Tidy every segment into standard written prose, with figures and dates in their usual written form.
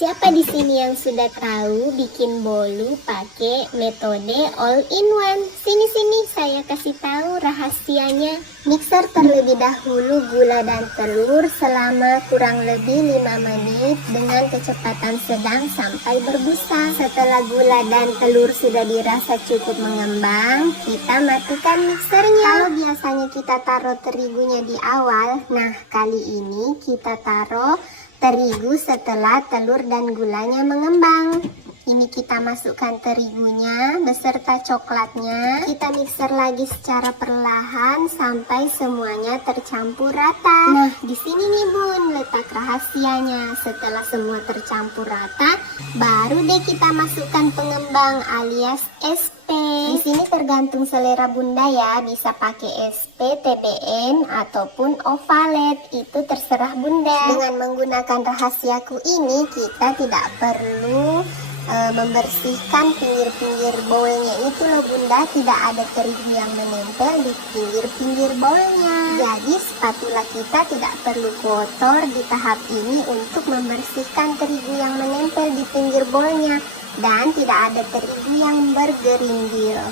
Siapa di sini yang sudah tahu bikin bolu pakai metode all in one? Sini saya kasih tahu rahasianya. Mixer terlebih dahulu gula dan telur selama kurang lebih 5 menit dengan kecepatan sedang sampai berbusa. Setelah gula dan telur sudah dirasa cukup mengembang, kita matikan mixernya. Kalau biasanya kita taruh terigunya di awal, nah kali ini kita taruh terigu setelah telur dan gulanya mengembang. Ini kita masukkan terigunya beserta coklatnya. Kita mixer lagi secara perlahan sampai semuanya tercampur rata. Nah, di sini nih Bun, letak rahasianya. Setelah semua tercampur rata, baru deh kita masukkan pengembang alias SP. Di sini tergantung selera Bunda ya, bisa pakai SP, TBN ataupun ovalet, itu terserah Bunda. Dengan menggunakan rahasiaku ini, kita tidak perlu membersihkan pinggir-pinggir bowlnya itu loh Bunda, tidak ada terigu yang menempel di pinggir-pinggir bowlnya. Jadi spatula kita tidak perlu kotor di tahap ini untuk membersihkan terigu yang menempel di pinggir bowlnya, dan tidak ada terigu yang bergerindil.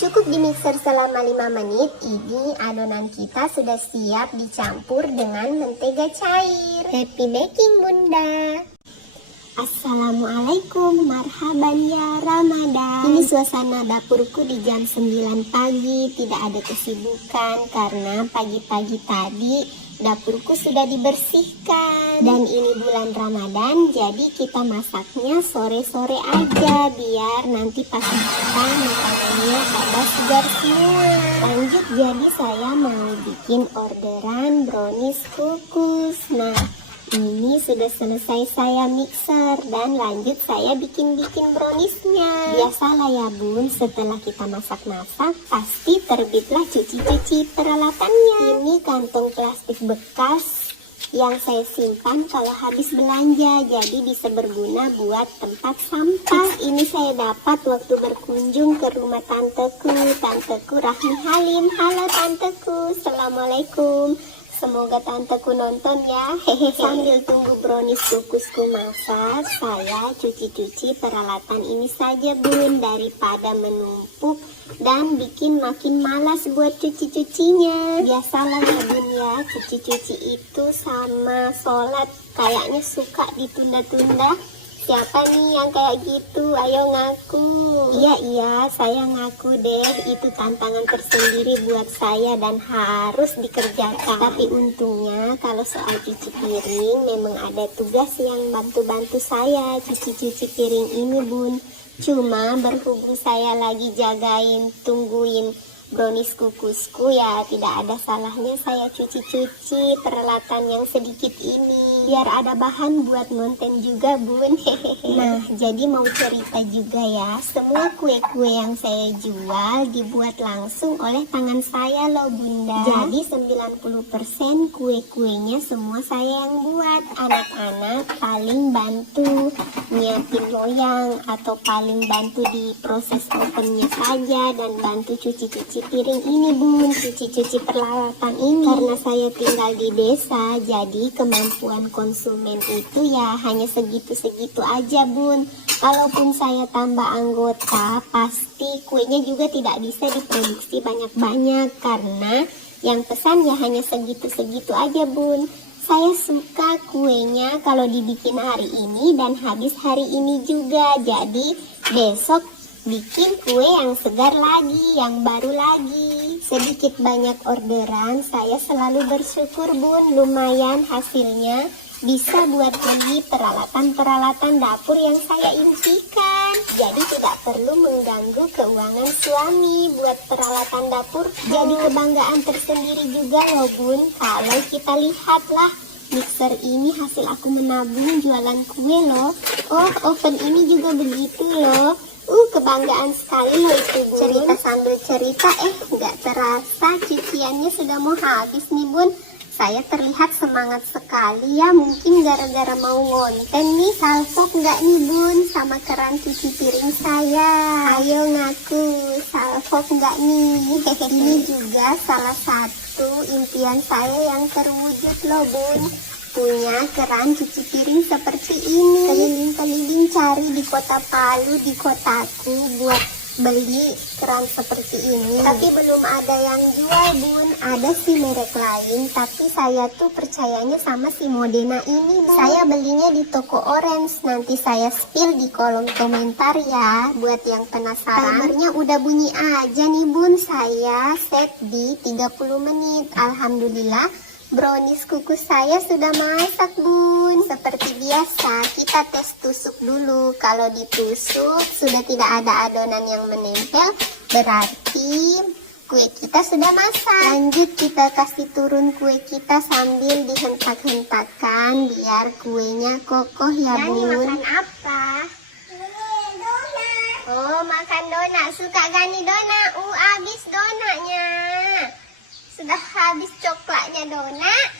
Cukup di mixer selama 5 menit, ini adonan kita sudah siap dicampur dengan mentega cair. Happy baking Bunda! Assalamualaikum, marhaban ya Ramadan. Ini suasana dapurku di jam 9 pagi, tidak ada kesibukan karena pagi-pagi tadi dapurku sudah dibersihkan. Dan ini bulan Ramadan, jadi kita masaknya sore-sore aja biar nanti pas kita makanannya ada segar semua. Lanjut, jadi saya mau bikin orderan brownies kukus. Nah, ini sudah selesai saya mixer dan lanjut saya bikin-bikin browniesnya. Biasalah ya Bun, setelah kita masak-masak pasti terbitlah cuci-cuci peralatannya. Ini kantong plastik bekas yang saya simpan kalau habis belanja, jadi bisa berguna buat tempat sampah. Ini saya dapat waktu berkunjung ke rumah tanteku Rahmi Halim. Halo tanteku, assalamualaikum. Semoga tanteku nonton ya. Hehehe. Sambil tunggu brownies kukusku masak, saya cuci-cuci peralatan ini saja Bun, daripada menumpuk dan bikin makin malas buat cuci-cucinya. Biasalah ya Bun ya, cuci-cuci itu sama sholat kayaknya suka ditunda-tunda. Siapa nih yang kayak gitu? Ayo ngaku. Iya, saya ngaku deh. Itu tantangan tersendiri buat saya dan harus dikerjakan. Tapi untungnya kalau soal cuci piring memang ada tugas yang bantu-bantu saya cuci-cuci piring ini Bun. Cuma berhubung saya lagi tungguin brownies kukusku ya, tidak ada salahnya saya cuci-cuci peralatan yang sedikit ini biar ada bahan buat konten juga Bun. Nah, jadi mau cerita juga ya, semua kue-kue yang saya jual dibuat langsung oleh tangan saya loh Bunda. Jadi 90% kue-kuenya semua saya yang buat. Anak-anak paling bantu nyiapin loyang atau paling bantu di proses ovennya saja dan bantu cuci-cuci piring ini Bun, cuci-cuci peralatan ini. Karena saya tinggal di desa, jadi kemampuan konsumen itu ya hanya segitu-segitu aja Bun. Kalaupun saya tambah anggota, pasti kuenya juga tidak bisa diproduksi banyak-banyak karena yang pesan ya hanya segitu-segitu aja Bun. Saya suka kuenya kalau dibikin hari ini dan habis hari ini juga, jadi besok bikin kue yang segar lagi, yang baru lagi. Sedikit banyak orderan, saya selalu bersyukur Bun, lumayan hasilnya bisa buat beli peralatan-peralatan dapur yang saya impikan. Jadi tidak perlu mengganggu keuangan suami buat peralatan dapur. Jadi kebanggaan tersendiri juga loh Bun, kalau kita lihatlah mixer ini hasil aku menabung jualan kue loh. Oh, oven ini juga begitu loh. Kebanggaan sekali loh itu Bun. Cerita sambil cerita, nggak terasa cuciannya sudah mau habis nih Bun. Saya terlihat semangat sekali ya, mungkin gara-gara mau ngonten nih. Salfok nggak nih Bun sama keran cuci piring saya? Ayo ngaku, salfok nggak nih? Ini juga salah satu impian saya yang terwujud loh Bun, punya keran cuci piring seperti ini. Keliling keliling cari di kota Palu, di kotaku buat beli keran seperti ini, tapi belum ada yang jual bun. Ada sih merek lain, tapi saya tuh percayanya sama si Modena ini bun. Saya belinya di toko Orange, nanti saya spill di kolom komentar ya buat yang penasaran. Timernya udah bunyi aja nih bun, saya set di 30 menit. Alhamdulillah brownies kukus saya sudah masak bun. Seperti biasa kita tes tusuk dulu. Kalau ditusuk sudah tidak ada adonan yang menempel, berarti kue kita sudah masak. Lanjut kita kasih turun kue kita sambil dihentak-hentakan biar kuenya kokoh ya bun. Makan apa? Donat. Oh, makan donat. Suka Gani donat? Habis donatnya. Sudah habis coklatnya donat.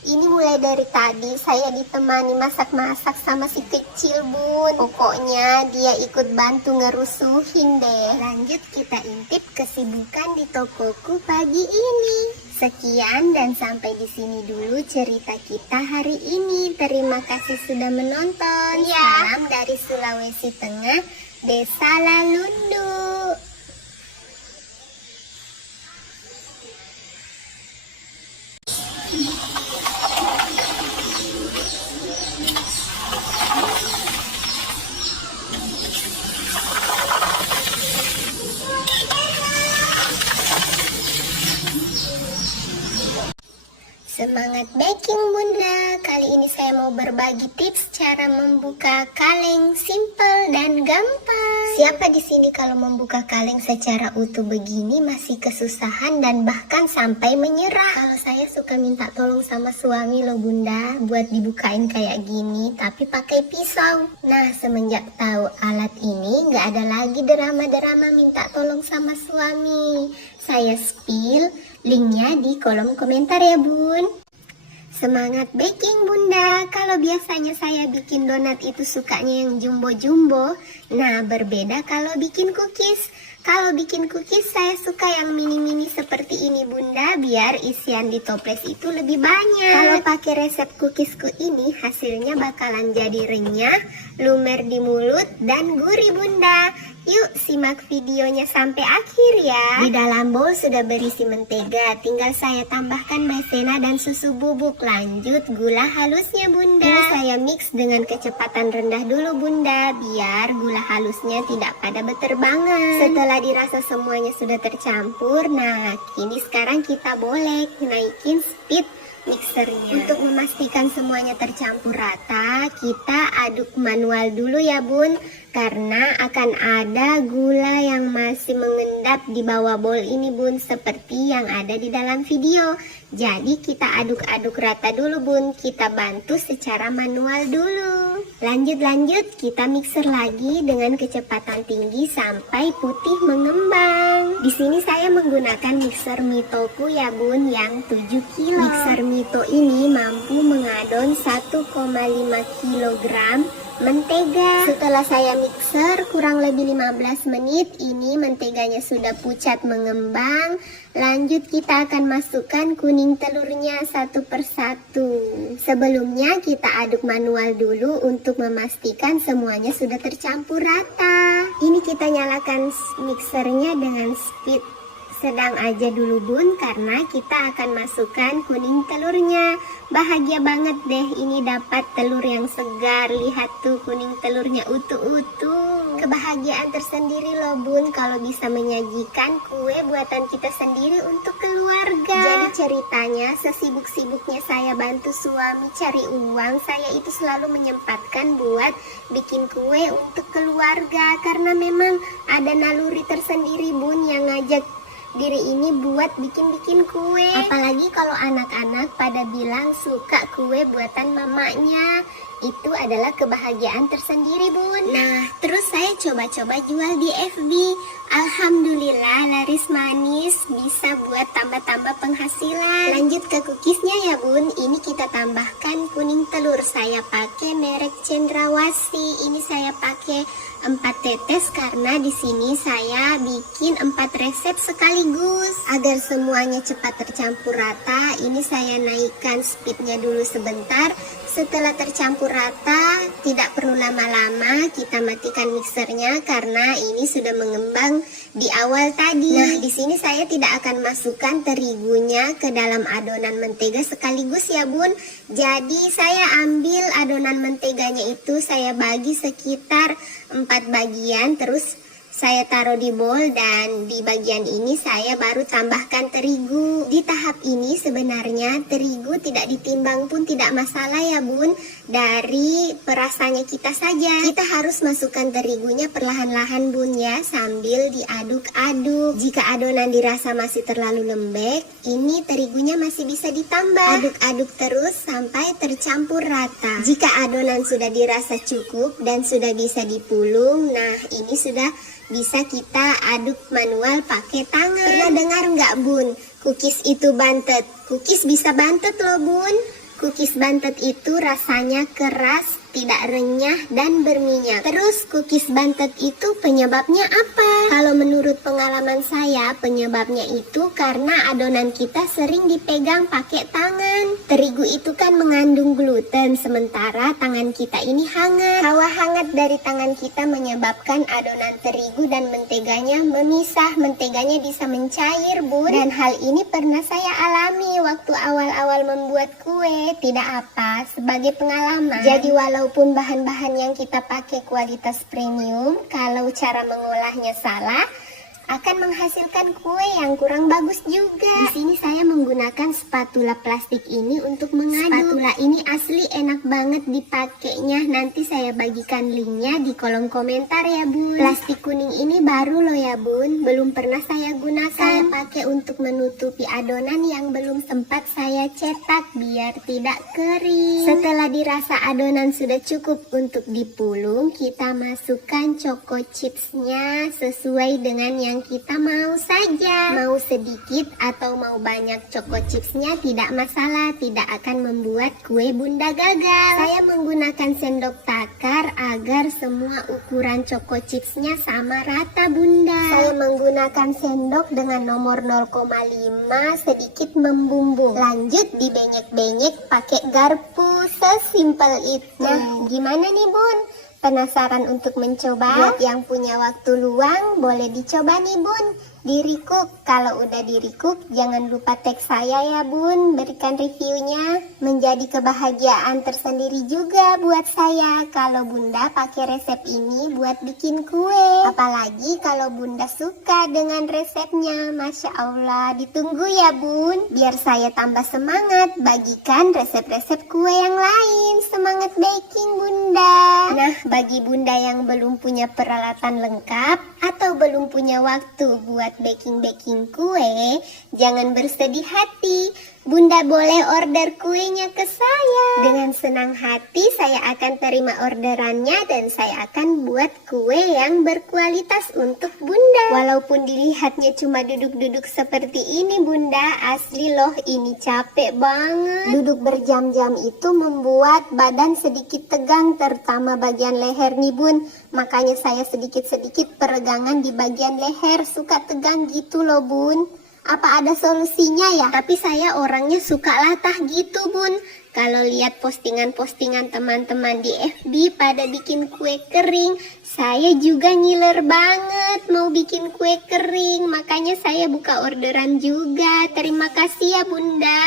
Ini mulai dari tadi saya ditemani masak-masak sama si kecil bun. Pokoknya dia ikut bantu ngerusuhin deh. Lanjut kita intip kesibukan di tokoku pagi ini. Sekian dan sampai di sini dulu cerita kita hari ini. Terima kasih sudah menonton. Salam dari Sulawesi Tengah, Desa Lalundu. Semangat baking bunda. Kali ini saya mau berbagi tips cara membuka kaleng simple dan gampang. Siapa di sini kalau membuka kaleng secara utuh begini masih kesusahan dan bahkan sampai menyerah? Kalau saya suka minta tolong sama suami loh bunda buat dibukain kayak gini, tapi pakai pisau. Nah semenjak tahu alat ini nggak ada lagi drama-drama minta tolong sama suami. Saya spill linknya di kolom komentar ya bun. Semangat baking bunda. Kalau biasanya saya bikin donat itu sukanya yang jumbo-jumbo, nah berbeda kalau bikin cookies. Kalau bikin cookies saya suka yang mini-mini seperti ini bunda, biar isian di toples itu lebih banyak. Kalau pakai resep cookiesku ini hasilnya bakalan jadi renyah, lumer di mulut, dan gurih bunda. Yuk simak videonya sampai akhir ya. Di dalam bowl sudah berisi mentega, tinggal saya tambahkan maizena dan susu bubuk. Lanjut gula halusnya bunda. Ini saya mix dengan kecepatan rendah dulu bunda, biar gula halusnya tidak pada berterbangan. Setelah dirasa semuanya sudah tercampur, nah kini sekarang kita boleh naikin speed mixernya. Untuk memastikan semuanya tercampur rata, kita aduk manual dulu ya bun, karena akan ada gula yang masih mengendap di bawah bowl ini bun, seperti yang ada di dalam video. Jadi kita aduk-aduk rata dulu bun, kita bantu secara manual dulu. Lanjut kita mixer lagi dengan kecepatan tinggi sampai putih mengembang. Di sini saya menggunakan mixer Mitoku ya bun, yang 7 kilo. Mixer Mito ini mampu mengadon 1,5 kg mentega. Setelah saya mixer kurang lebih 15 menit, ini menteganya sudah pucat mengembang. Lanjut kita akan masukkan kuning telurnya satu persatu. Sebelumnya kita aduk manual dulu untuk memastikan semuanya sudah tercampur rata. Ini kita nyalakan mixernya dengan speed sedang aja dulu bun, karena kita akan masukkan kuning telurnya. Bahagia banget deh ini dapat telur yang segar. Lihat tuh kuning telurnya utuh-utuh. Kebahagiaan tersendiri loh bun kalau bisa menyajikan kue buatan kita sendiri untuk keluarga. Jadi ceritanya sesibuk-sibuknya saya bantu suami cari uang, saya itu selalu menyempatkan buat bikin kue untuk keluarga, karena memang ada naluri tersendiri bun yang ngajak diri ini buat bikin-bikin kue. Apalagi kalau anak-anak pada bilang suka kue buatan mamanya, itu adalah kebahagiaan tersendiri bun. Nah terus saya coba-coba jual di FB. Alhamdulillah laris manis, bisa buat tambah-tambah penghasilan. Lanjut ke cookiesnya ya bun. Ini kita tambahkan kuning telur. Saya pakai merek Cendrawasih. Ini saya pakai 4 tetes karena di sini saya bikin 4 resep sekaligus. Agar semuanya cepat tercampur rata, ini saya naikkan speednya dulu sebentar Setelah tercampur rata, tidak perlu lama-lama kita matikan mixernya karena ini sudah mengembang di awal tadi. Nah, di sini saya tidak akan masukkan terigunya ke dalam adonan mentega sekaligus ya Bun. Jadi saya ambil adonan menteganya itu saya bagi sekitar 4 bagian, terus saya taruh di bowl dan di bagian ini saya baru tambahkan terigu. Di tahap ini sebenarnya terigu tidak ditimbang pun tidak masalah ya Bun. Dari perasanya kita saja. Kita harus masukkan terigunya perlahan-lahan Bun ya, sambil diaduk-aduk. Jika adonan dirasa masih terlalu lembek, ini terigunya masih bisa ditambah. Aduk-aduk terus sampai tercampur rata. Jika adonan sudah dirasa cukup dan sudah bisa dipulung, nah ini sudah bisa kita aduk manual pakai tangan. Pernah dengar nggak Bun, cookies itu bantet? Cookies bisa bantet loh Bun. Cookies bantet itu rasanya keras, tidak renyah dan berminyak. Terus cookies bantet itu penyebabnya apa? Kalau menurut pengalaman saya, penyebabnya itu karena adonan kita sering dipegang pakai tangan. Terigu itu kan mengandung gluten, sementara tangan kita ini hangat. Hawa hangat dari tangan kita menyebabkan adonan terigu dan menteganya memisah. Menteganya bisa mencair Bun. Dan hal ini pernah saya alami waktu awal-awal membuat kue. Tidak apa, sebagai pengalaman. Jadi walaupun bahan-bahan yang kita pakai kualitas premium, kalau cara mengolahnya salah, akan menghasilkan kue yang kurang bagus juga. Di sini saya menggunakan spatula plastik ini untuk mengaduk. Spatula ini asli enak banget dipakainya. Nanti saya bagikan linknya di kolom komentar ya Bun. Plastik kuning ini baru loh ya Bun, belum pernah saya gunakan. Saya pakai untuk menutupi adonan yang belum sempat saya cetak biar tidak kering. Setelah dirasa adonan sudah cukup untuk dipulung, kita masukkan choco chipsnya sesuai dengan yang kita mau saja. Mau sedikit atau mau banyak choco chipsnya tidak masalah, tidak akan membuat kue Bunda gagal. Saya menggunakan sendok takar agar semua ukuran choco chipsnya sama rata Bunda. Saya menggunakan sendok dengan nomor 0,5 sedikit membumbung. Lanjut dibenyek-benyek pakai garpu, sesimpel itu. Nah, gimana nih Bun? Penasaran untuk mencoba? Buat yang punya waktu luang, boleh dicoba nih Bun. Dirikuk. Kalau udah dirikuk, jangan lupa tag saya ya Bun. Berikan reviewnya. Menjadi kebahagiaan tersendiri juga buat saya kalau Bunda pakai resep ini buat bikin kue. Apalagi kalau Bunda suka dengan resepnya. Masya Allah, ditunggu ya Bun. Biar saya tambah semangat bagikan resep-resep kue yang lain. Semangat baking Bunda. Nah, bagi Bunda yang belum punya peralatan lengkap atau belum punya waktu buat baking kue, jangan bersedih hati. Bunda boleh order kuenya ke saya. Dengan senang hati saya akan terima orderannya dan saya akan buat kue yang berkualitas untuk Bunda. Walaupun dilihatnya cuma duduk-duduk seperti ini Bunda, asli loh ini capek banget. Duduk berjam-jam itu membuat badan sedikit tegang, terutama bagian leher nih Bun. Makanya saya sedikit-sedikit peregangan di bagian leher, suka tegang gitu loh Bun. Apa ada solusinya ya? Tapi saya orangnya suka latah gitu Bun. Kalau lihat postingan-postingan teman-teman di FB pada bikin kue kering, saya juga ngiler banget mau bikin kue kering. Makanya saya buka orderan juga. Terima kasih ya Bunda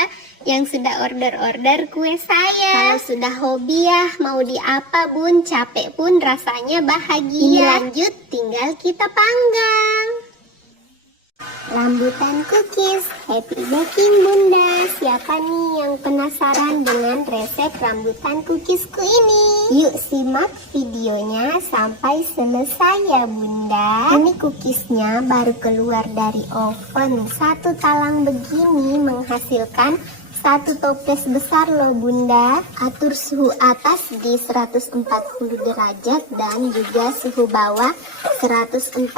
yang sudah order kue saya. Kalau sudah hobi ya, mau di apa Bun, capek pun rasanya bahagia. Ini lanjut, tinggal kita panggang. Rambutan cookies, happy baking Bunda. Siapa nih yang penasaran dengan resep rambutan cookiesku ini? Yuk simak videonya sampai selesai ya Bunda. Ini cookiesnya baru keluar dari oven. Satu talang begini menghasilkan satu toples besar loh Bunda. Atur suhu atas di 140 derajat dan juga suhu bawah 140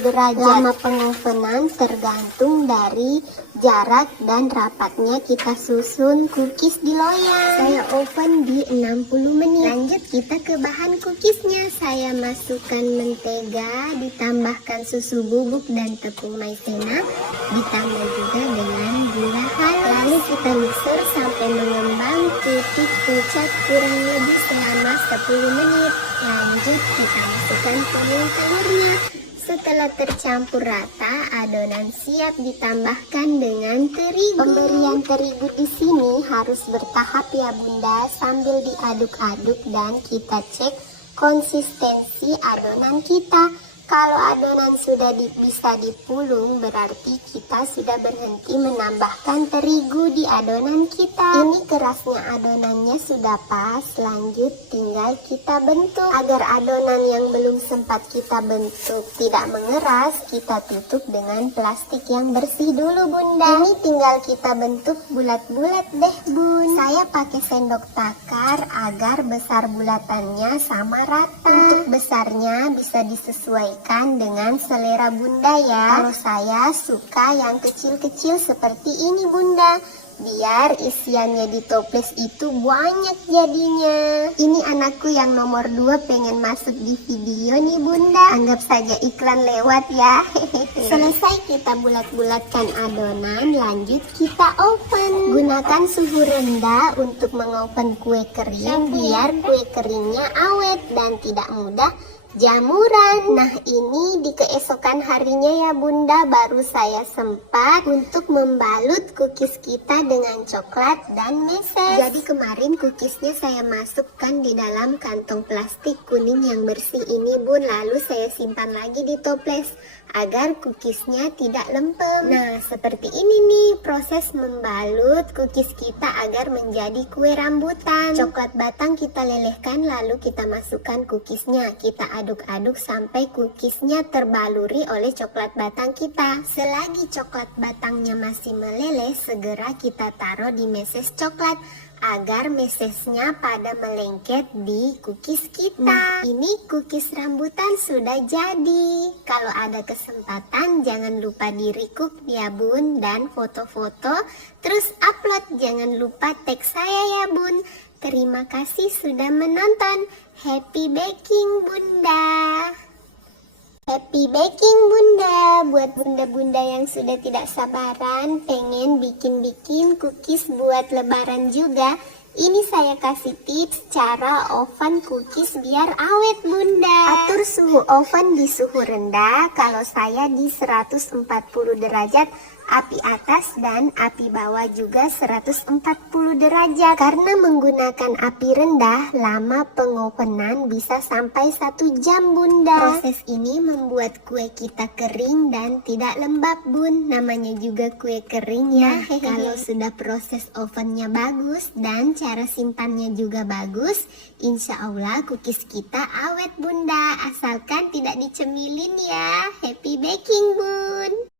derajat. Lama pengovenan tergantung dari jarak dan rapatnya kita susun cookies di loyang. Saya oven di 60 menit. Lanjut kita ke bahan cookiesnya. Saya masukkan mentega, ditambahkan susu bubuk dan tepung maizena, ditambah juga dengan gula halus. Lalu kita mixer sampai mengembang putih pucat kurang lebih selama 10 menit. Lanjut kita masukkan telur-telurnya. Setelah tercampur rata, adonan siap ditambahkan dengan terigu. Pemberian terigu di sini harus bertahap ya Bunda, sambil diaduk-aduk dan kita cek konsistensi adonan kita. Kalau adonan sudah bisa dipulung, berarti kita sudah berhenti menambahkan terigu di adonan kita. Ini kerasnya adonannya sudah pas, lanjut tinggal kita bentuk. Agar adonan yang belum sempat kita bentuk tidak mengeras, kita tutup dengan plastik yang bersih dulu Bunda. Ini tinggal kita bentuk bulat-bulat deh Bun. Saya pakai sendok takar agar besar bulatannya sama rata. Untuk besarnya bisa disesuaikan dengan selera Bunda ya. Kalau saya suka yang kecil-kecil seperti ini Bunda, biar isiannya di toples itu banyak jadinya. Ini anakku yang nomor 2 pengen masuk di video nih Bunda. Anggap saja iklan lewat ya. Selesai kita bulat-bulatkan adonan, lanjut kita oven. Gunakan suhu rendah untuk mengoven kue kering biar kue keringnya awet dan tidak mudah jamuran. Nah ini di keesokan harinya ya Bunda, baru saya sempat untuk membalut cookies kita dengan coklat dan meses. Jadi kemarin cookiesnya saya masukkan di dalam kantong plastik kuning yang bersih ini Bun, lalu saya simpan lagi di toples agar cookiesnya tidak lempem. Nah seperti ini nih proses membalut cookies kita agar menjadi kue rambutan. Coklat batang kita lelehkan, lalu kita masukkan cookiesnya. Kita aduk-aduk sampai cookiesnya terbaluri oleh coklat batang kita. Selagi coklat batangnya masih meleleh, segera kita taruh di meses coklat agar mesesnya pada melengket di cookies kita. Nah, ini cookies rambutan sudah jadi. Kalau ada kesempatan jangan lupa di recook ya Bun, dan foto-foto terus upload. Jangan lupa tag saya ya Bun. Terima kasih sudah menonton. Happy baking Bunda. Happy baking Bunda. Buat bunda-bunda yang sudah tidak sabaran pengen bikin-bikin cookies buat lebaran juga, ini saya kasih tips cara oven cookies biar awet Bunda. Atur suhu oven di suhu rendah. Kalau saya di 140 derajat api atas dan api bawah juga 140 derajat. Karena menggunakan api rendah, lama pengovenan bisa sampai 1 jam Bunda. Proses ini membuat kue kita kering dan tidak lembab Bun. Namanya juga kue kering ya. Kalau sudah proses ovennya bagus dan cara simpannya juga bagus, insya Allah cookies kita awet Bunda. Asalkan tidak dicemilin ya. Happy baking Bun.